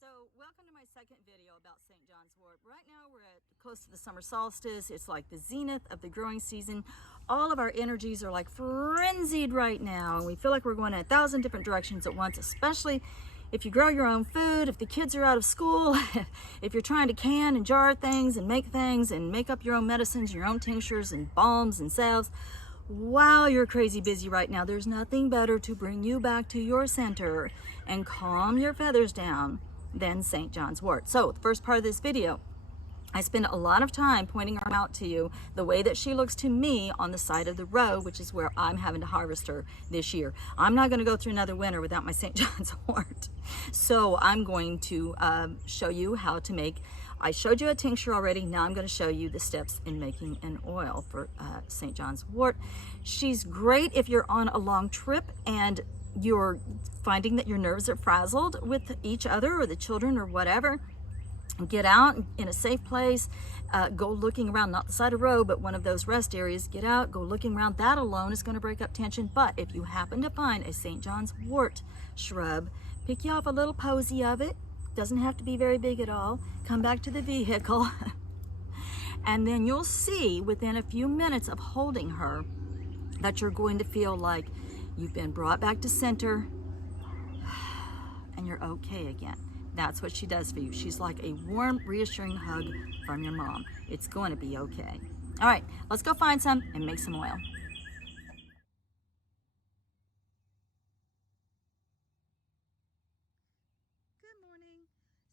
So welcome to my second video about St. John's wort. Right now we're at close to the summer solstice. It's like the zenith of the growing season. All of our energies are like frenzied right now, and we feel like we're going in 1,000 different directions at once, especially if you grow your own food, if the kids are out of school, if you're trying to can and jar things and make up your own medicines, your own tinctures and balms and salves. Wow, you're crazy busy right now. There's nothing better to bring you back to your center and calm your feathers down than St. John's wort. So the first part of this video, I spend a lot of time pointing her out to you the way that she looks to me on the side of the road, which is where I'm having to harvest her this year. I'm not going to go through another winter without my St. John's wort. So I'm going to show you how to make, I showed you a tincture already. Now I'm going to show you the steps in making an oil for St. John's wort. She's great if you're on a long trip and you're finding that your nerves are frazzled with each other or the children or whatever. Get out in a safe place, go looking around, not the side of the road, but one of those rest areas. Get out, go looking around. That alone is going to break up tension. But if you happen to find a St. John's wort shrub, pick you off a little posy of it. Doesn't have to be very big at all. Come back to the vehicle and then you'll see within a few minutes of holding her that you're going to feel like you've been brought back to center and you're okay again. That's what she does for you. She's like a warm, reassuring hug from your mom. It's going to be okay. All right, let's go find some and make some oil. Good morning.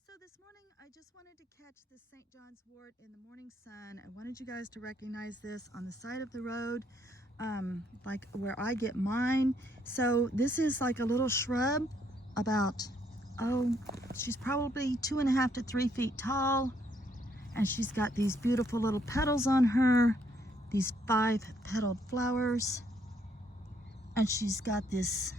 So this morning, I just wanted to catch this St. John's wort in the morning sun. I wanted you guys to recognize this on the side of the road, like where I get mine. So this is like a little shrub about, she's probably 2.5 to 3 feet tall, and she's got these beautiful little petals on her, these 5-petaled flowers, and she's got this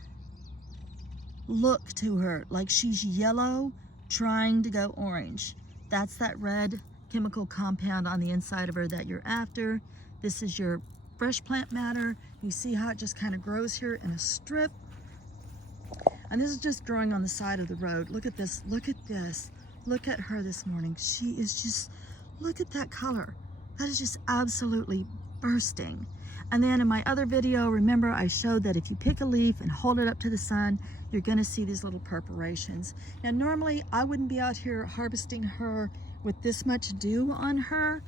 look to her like she's yellow trying to go orange. That's that red chemical compound on the inside of her that you're after. This is your fresh plant matter. You see how it just kind of grows here in a strip. And this is just growing on the side of the road. Look at this, look at this. Look at her this morning. She is just, look at that color. That is just absolutely bursting. And then in my other video, remember I showed that if you pick a leaf and hold it up to the sun, you're gonna see these little perforations. Now normally I wouldn't be out here harvesting her with this much dew on her,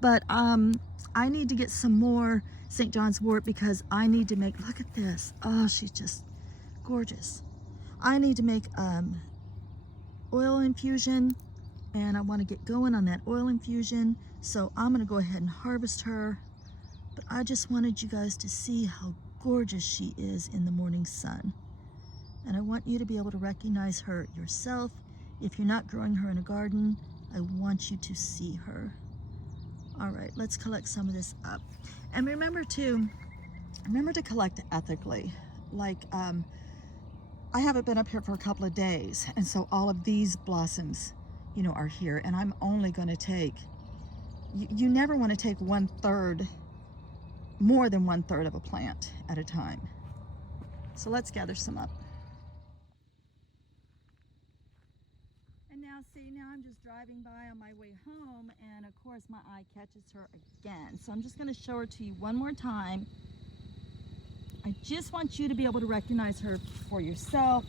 but I need to get some more St. John's wort because I need to make, look at this. Oh, she's just gorgeous. I need to make oil infusion, and I want to get going on that oil infusion. So I'm going to go ahead and harvest her. But I just wanted you guys to see how gorgeous she is in the morning sun. And I want you to be able to recognize her yourself. If you're not growing her in a garden, I want you to see her. All right, let's collect some of this up. And remember to collect ethically. Like, I haven't been up here for a couple of days, and so all of these blossoms, you know, are here, and I'm only going to take, you never want to take more than 1/3 of a plant at a time. So let's gather some up. And now see, now I'm just driving by on my way home, and of course my eye catches her again. So I'm just going to show her to you one more time. I just want you to be able to recognize her for yourself,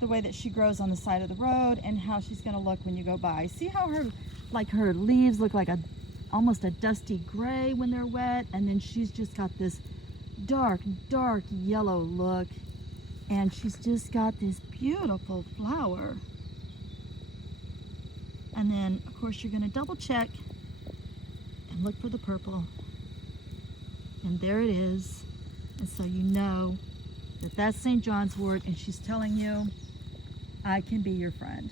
the way that she grows on the side of the road and how she's going to look when you go by. See how her leaves look like almost a dusty gray when they're wet, and then she's just got this dark yellow look, and she's just got this beautiful flower. And then of course you're going to double check and look for the purple. And there it is. And so you know that that's St. John's wort, and she's telling you, I can be your friend.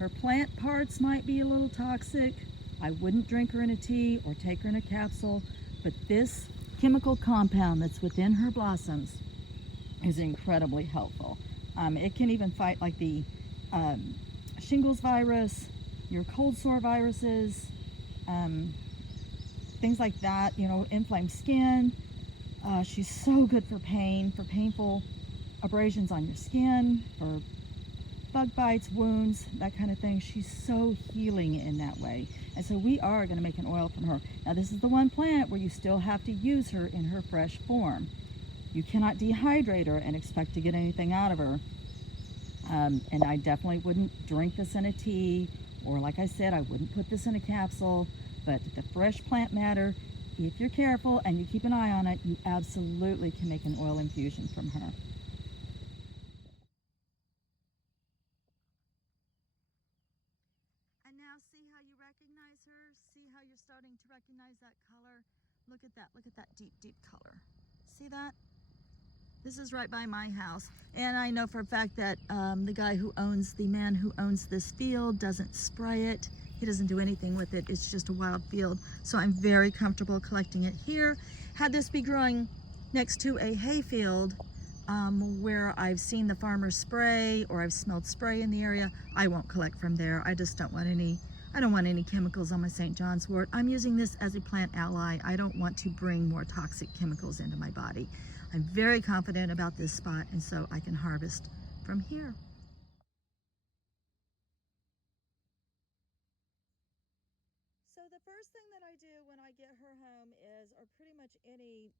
Her plant parts might be a little toxic. I wouldn't drink her in a tea or take her in a capsule, but this chemical compound that's within her blossoms is incredibly helpful. It can even fight like the shingles virus, your cold sore viruses, things like that, you know, inflamed skin. She's so good for pain, for painful abrasions on your skin, for bug bites, wounds, that kind of thing. She's so healing in that way. And so we are going to make an oil from her. Now this is the one plant where you still have to use her in her fresh form. You cannot dehydrate her and expect to get anything out of her. And I definitely wouldn't drink this in a tea, or like I said, I wouldn't put this in a capsule. But the fresh plant matter, if you're careful and you keep an eye on it, you absolutely can make an oil infusion from her. And now see how you recognize her? See how you're starting to recognize that color? Look at that deep, deep color. See that? This is right by my house. And I know for a fact that the man who owns this field doesn't spray it. He doesn't do anything with it. It's just a wild field. So I'm very comfortable collecting it here. Had this be growing next to a hay field where I've seen the farmers spray, or I've smelled spray in the area, I won't collect from there. I just don't want any chemicals on my St. John's wort. I'm using this as a plant ally. I don't want to bring more toxic chemicals into my body. I'm very confident about this spot, and so I can harvest from here. So the first thing that I do when I get her home is, or pretty much any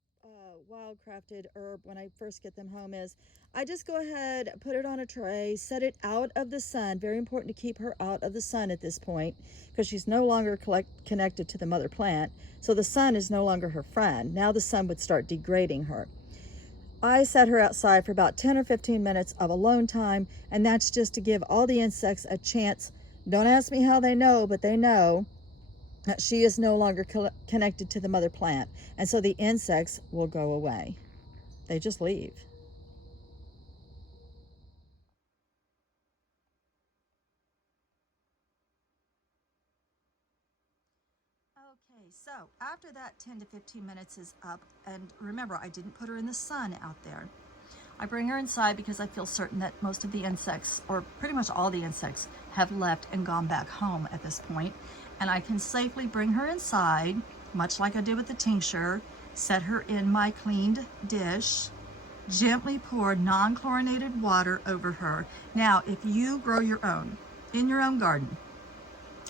wild crafted herb when I first get them home, is I just go ahead, put it on a tray, set it out of the sun. Very important to keep her out of the sun at this point, because she's no longer connected to the mother plant. So the sun is no longer her friend. Now the sun would start degrading her. I set her outside for about 10 or 15 minutes of alone time, and that's just to give all the insects a chance. Don't ask me how they know, but they know that she is no longer connected to the mother plant, and so the insects will go away. They just leave. Okay, so after that 10 to 15 minutes is up, and remember, I didn't put her in the sun out there. I bring her inside because I feel certain that most of the insects, or pretty much all the insects, have left and gone back home at this point. And I can safely bring her inside, much like I did with the tincture, set her in my cleaned dish, gently pour non-chlorinated water over her. Now, if you grow your own, in your own garden,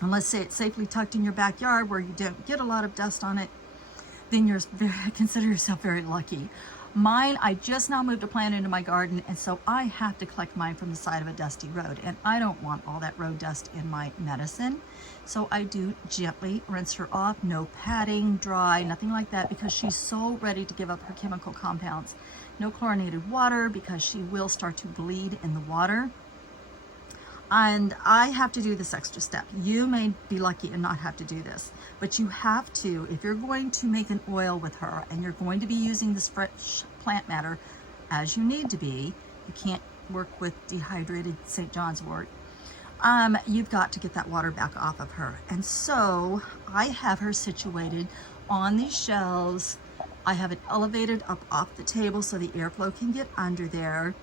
and let's say it's safely tucked in your backyard where you don't get a lot of dust on it, then consider yourself very lucky. Mine, I just now moved a plant into my garden, and so I have to collect mine from the side of a dusty road, and I don't want all that road dust in my medicine. So I do gently rinse her off, no patting, dry, nothing like that, because she's so ready to give up her chemical compounds. No chlorinated water, because she will start to bleed in the water. And I have to do this extra step. You may be lucky and not have to do this, but you have to, if you're going to make an oil with her and you're going to be using this fresh plant matter as you need to be, you can't work with dehydrated St. John's wort. You've got to get that water back off of her. And so I have her situated on these shelves. I have it elevated up off the table so the airflow can get under there.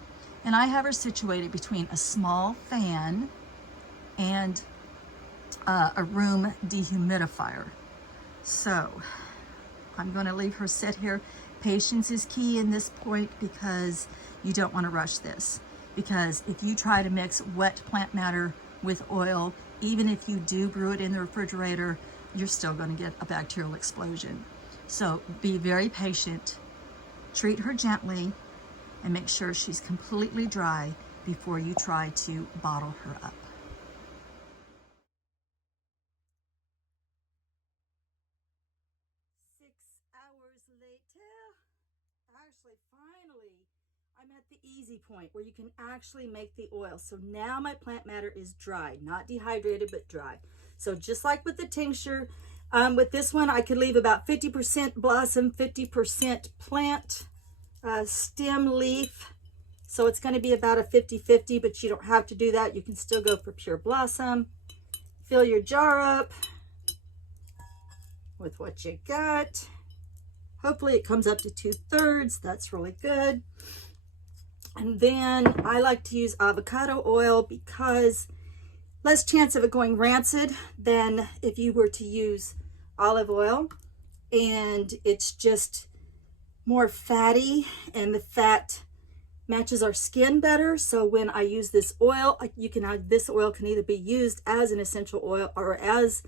And I have her situated between a small fan and a room dehumidifier. So I'm going to leave her sit here. Patience is key in this point, because you don't want to rush this. Because if you try to mix wet plant matter with oil, even if you do brew it in the refrigerator, you're still going to get a bacterial explosion. So be very patient, treat her gently, and make sure she's completely dry before you try to bottle her up. Actually, finally, I'm at the easy point where you can actually make the oil. So now my plant matter is dry, not dehydrated, but dry. So just like with the tincture, with this one, I could leave about 50% blossom, 50% plant, stem, leaf. So it's going to be about a 50-50, but you don't have to do that. You can still go for pure blossom. Fill your jar up with what you got. Hopefully it comes up to 2/3. That's really good. And then I like to use avocado oil because less chance of it going rancid than if you were to use olive oil. And it's just more fatty, and the fat matches our skin better. So when I use this oil, this oil can either be used as an essential oil or as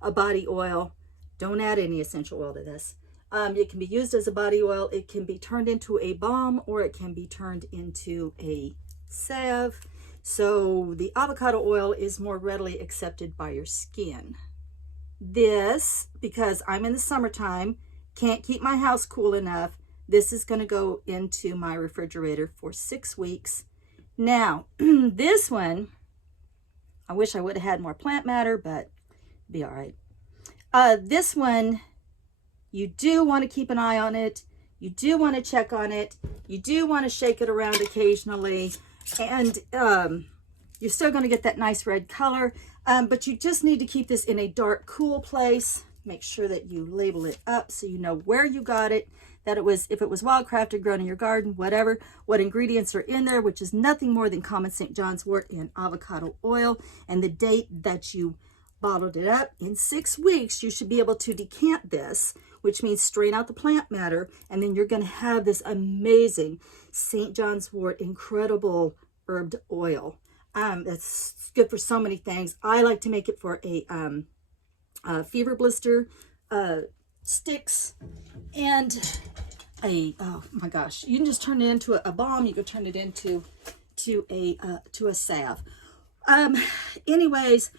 a body oil. Don't add any essential oil to this. It can be used as a body oil. It can be turned into a balm, or it can be turned into a salve. So the avocado oil is more readily accepted by your skin. This, because I'm in the summertime, can't keep my house cool enough, this is going to go into my refrigerator for 6 weeks. Now, this one, I wish I would have had more plant matter, but be all right. This one, you do want to keep an eye on it. You do want to check on it. You do want to shake it around occasionally. And you're still going to get that nice red color. But you just need to keep this in a dark, cool place. Make sure that you label it up so you know where you got it. That it was, if it was wildcrafted, grown in your garden, whatever, what ingredients are in there, which is nothing more than common St. John's wort and avocado oil, and the date that you bottled it up. In 6 weeks, you should be able to decant this, which means strain out the plant matter, and then you're going to have this amazing St. John's wort incredible herbed oil. That's good for so many things. I like to make it for a fever blister, sticks, and oh my gosh, you can just turn it into a balm. You can turn it into a salve. Anyways,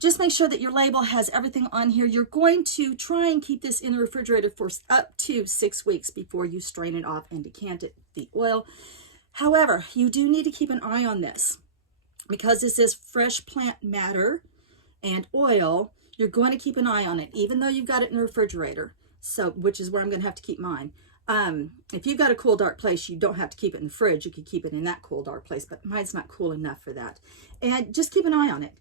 just make sure that your label has everything on here. You're going to try and keep this in the refrigerator for up to 6 weeks before you strain it off and decant it, the oil. However, you do need to keep an eye on this because this is fresh plant matter and oil. You're going to keep an eye on it, even though you've got it in the refrigerator. So, which is where I'm going to have to keep mine. If you've got a cool, dark place, you don't have to keep it in the fridge. You could keep it in that cool, dark place, but mine's not cool enough for that. And just keep an eye on it.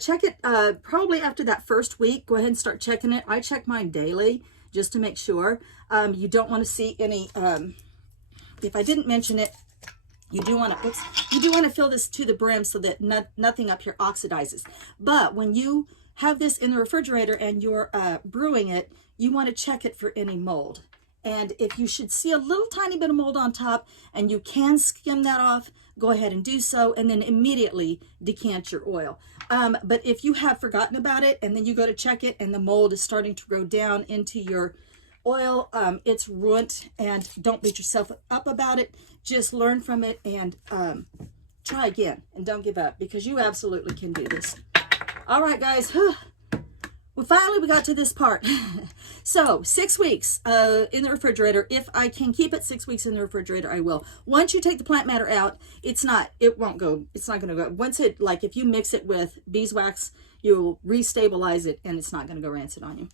Check it probably after that first week. Go ahead and start checking it. I check mine daily just to make sure. You don't want to see any, if I didn't mention it, you do want to fill this to the brim so that nothing up here oxidizes. But when you have this in the refrigerator and you're brewing it, you want to check it for any mold. And if you should see a little tiny bit of mold on top and you can skim that off, go ahead and do so, and then immediately decant your oil. But if you have forgotten about it and then you go to check it and the mold is starting to grow down into your oil, it's ruined, and don't beat yourself up about it. Just learn from it and try again, and don't give up, because you absolutely can do this. All right, guys. Well, finally, we got to this part. So 6 weeks in the refrigerator. If I can keep it 6 weeks in the refrigerator, I will. Once you take the plant matter out, it's not going to go. Once it, like if you mix it with beeswax, you'll restabilize it and it's not going to go rancid on you.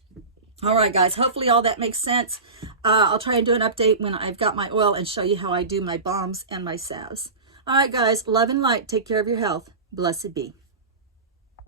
All right, guys, hopefully all that makes sense. I'll try and do an update when I've got my oil and show you how I do my balms and my salves. All right, guys, love and light. Take care of your health. Blessed be.